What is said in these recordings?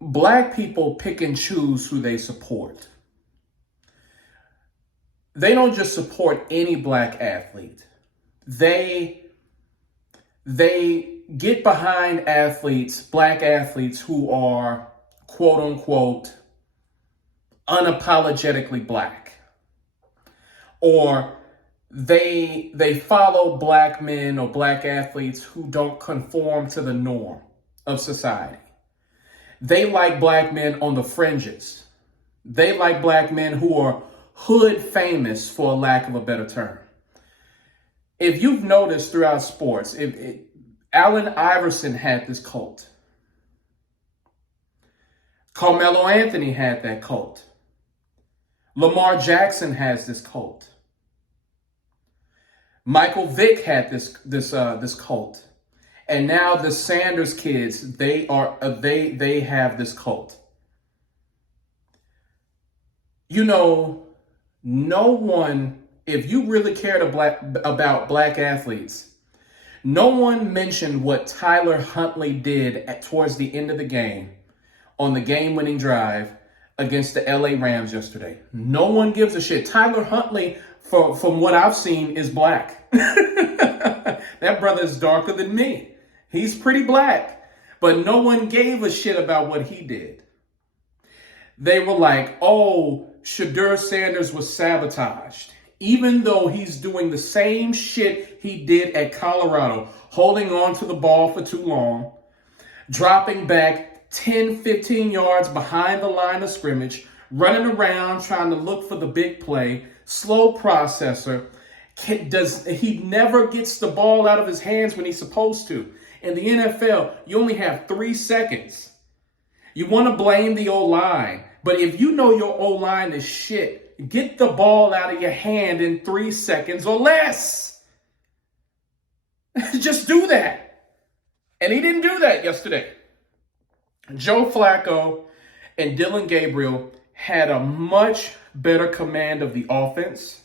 Black people pick and choose who they support. They don't just support any black athlete. They get behind black athletes who are quote unquote unapologetically black. Or they follow black men or black athletes who don't conform to the norm of society. They like black men on the fringes. They like black men who are hood famous, for a lack of a better term. If you've noticed throughout sports, Allen Iverson had this cult. Carmelo Anthony had that cult. Lamar Jackson has this cult. Michael Vick had this cult. And now the Sanders kids, they have this cult. No one, if you really cared about black athletes, no one mentioned what Tyler Huntley did towards the end of the game on the game-winning drive against the LA Rams yesterday. No one gives a shit. Tyler Huntley, from what I've seen, is black. That brother is darker than me. He's pretty black, but no one gave a shit about what he did. They were like, oh, Shadur Sanders was sabotaged, even though he's doing the same shit he did at Colorado, holding on to the ball for too long, dropping back 10, 15 yards behind the line of scrimmage, running around trying to look for the big play, slow processor. He never gets the ball out of his hands when he's supposed to. In the NFL, you only have 3 seconds. You want to blame the O-line, but if you know your O-line is shit, get the ball out of your hand in 3 seconds or less. Just do that. And he didn't do that yesterday. Joe Flacco and Dylan Gabriel had a much better command of the offense.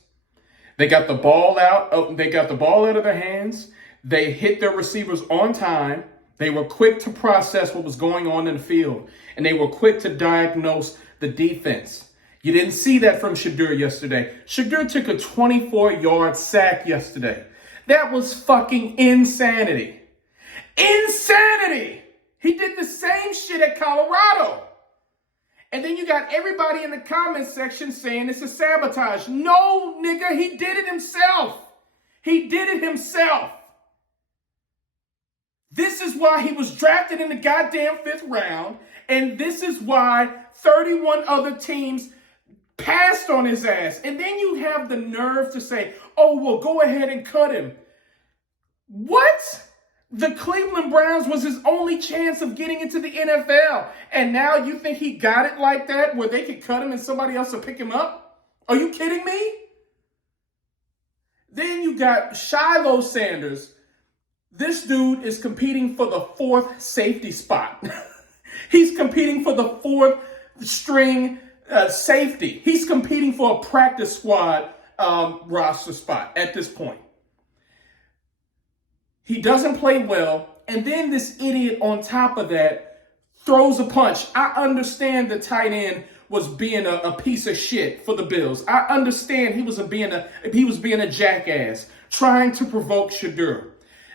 They got the ball out. They got the ball out of their hands. They hit their receivers on time. They were quick to process what was going on in the field. And they were quick to diagnose the defense. You didn't see that from Shadur yesterday. Shadur took a 24-yard sack yesterday. That was fucking insanity. Insanity! He did the same shit at Colorado. And then you got everybody in the comment section saying it's a sabotage. No, nigga, he did it himself. He did it himself. This is why he was drafted in the goddamn 5th round. And this is why 31 other teams passed on his ass. And then you have the nerve to say, oh, well, go ahead and cut him. What? The Cleveland Browns was his only chance of getting into the NFL. And now you think he got it like that, where they could cut him and somebody else will pick him up? Are you kidding me? Then you got Shiloh Sanders. This dude is competing for the 4th safety spot. He's competing for the 4th string safety. He's competing for a practice squad roster spot at this point. He doesn't play well. And then this idiot on top of that throws a punch. I understand the tight end was being a piece of shit for the Bills. I understand he was being a jackass, trying to provoke Shadur.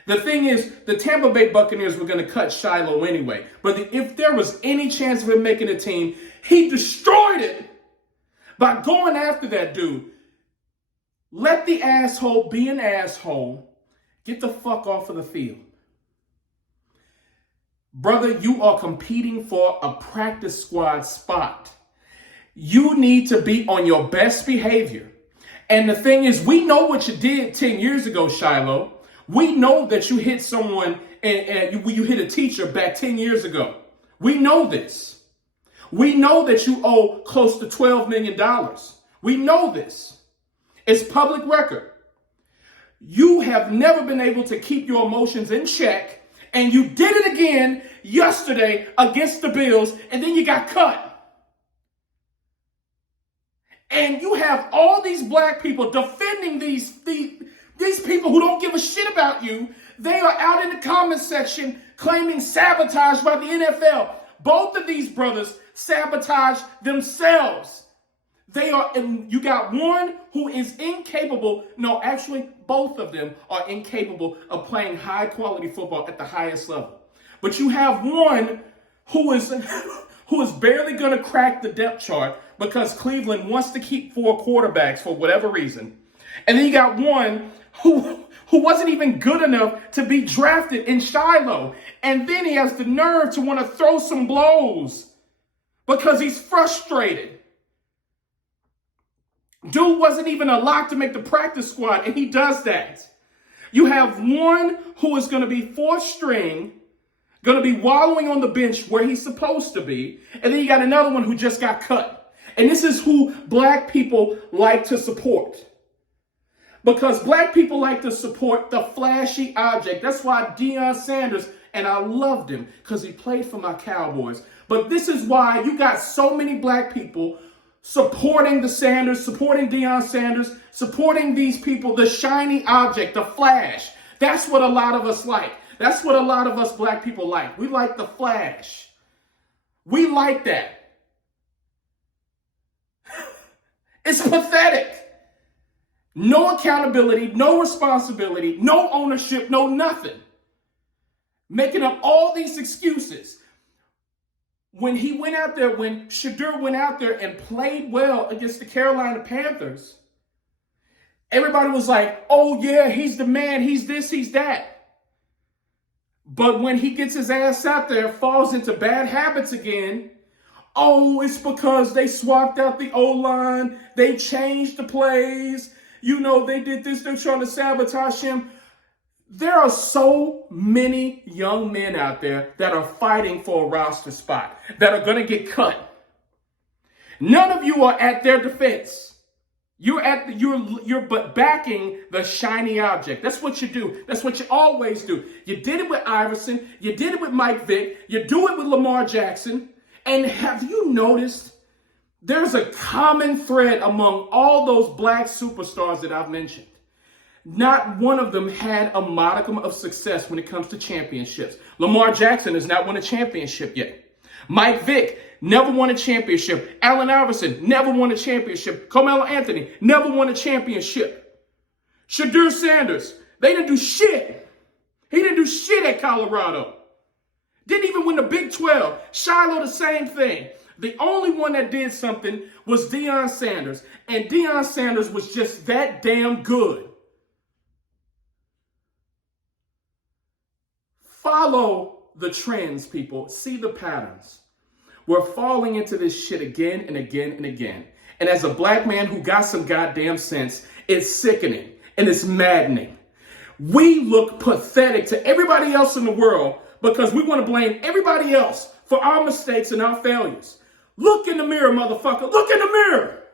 The thing is, the Tampa Bay Buccaneers were going to cut Shiloh anyway. But if there was any chance of him making a team, he destroyed it by going after that dude. Let the asshole be an asshole. Get the fuck off of the field. Brother, you are competing for a practice squad spot. You need to be on your best behavior. And the thing is, we know what you did 10 years ago, Shiloh. We know that you hit someone and you hit a teacher back 10 years ago. We know this. We know that you owe close to $12 million. We know this. It's public record. You have never been able to keep your emotions in check, and you did it again yesterday against the Bills, and then you got cut. And you have all these black people defending these people who don't give a shit about you. They are out in the comment section claiming sabotage by the NFL. Both of these brothers sabotage themselves. You got one who is incapable. No, actually, both of them are incapable of playing high quality football at the highest level. But you have one who is barely going to crack the depth chart because Cleveland wants to keep 4 quarterbacks for whatever reason. And then you got one who wasn't even good enough to be drafted in Shiloh. And then he has the nerve to want to throw some blows because he's frustrated. Dude wasn't even a lock to make the practice squad, and he does that. You have one who is going to be 4th string, going to be wallowing on the bench where he's supposed to be, and then you got another one who just got cut. And this is who black people like to support. Because black people like to support the flashy object. That's why Deion Sanders, and I loved him because he played for my Cowboys. But this is why you got so many black people supporting the Sanders, supporting Deion Sanders, supporting these people, the shiny object, the flash. That's what a lot of us like. That's what a lot of us black people like. We like the flash. We like that. It's pathetic. No accountability, no responsibility, no ownership, no nothing. Making up all these excuses. When Shadur went out there and played well against the Carolina Panthers, everybody was like, oh yeah, he's the man, he's this, he's that. But when he gets his ass out there, falls into bad habits again, oh, it's because they swapped out the O-line, they changed the plays, they did this, they're trying to sabotage him. There are so many young men out there that are fighting for a roster spot, that are going to get cut. None of you are at their defense. You're but backing the shiny object. That's what you do. That's what you always do. You did it with Iverson. You did it with Mike Vick. You do it with Lamar Jackson. And have you noticed there's a common thread among all those black superstars that I've mentioned? Not one of them had a modicum of success when it comes to championships. Lamar Jackson has not won a championship yet. Mike Vick never won a championship. Allen Iverson never won a championship. Carmelo Anthony never won a championship. Shadur Sanders, they didn't do shit. He didn't do shit at Colorado. Didn't even win the Big 12. Shiloh, the same thing. The only one that did something was Deion Sanders. And Deion Sanders was just that damn good. Follow the trends, people. See the patterns. We're falling into this shit again and again and again. And as a black man who got some goddamn sense, it's sickening and it's maddening. We look pathetic to everybody else in the world because we want to blame everybody else for our mistakes and our failures. Look in the mirror, motherfucker. Look in the mirror.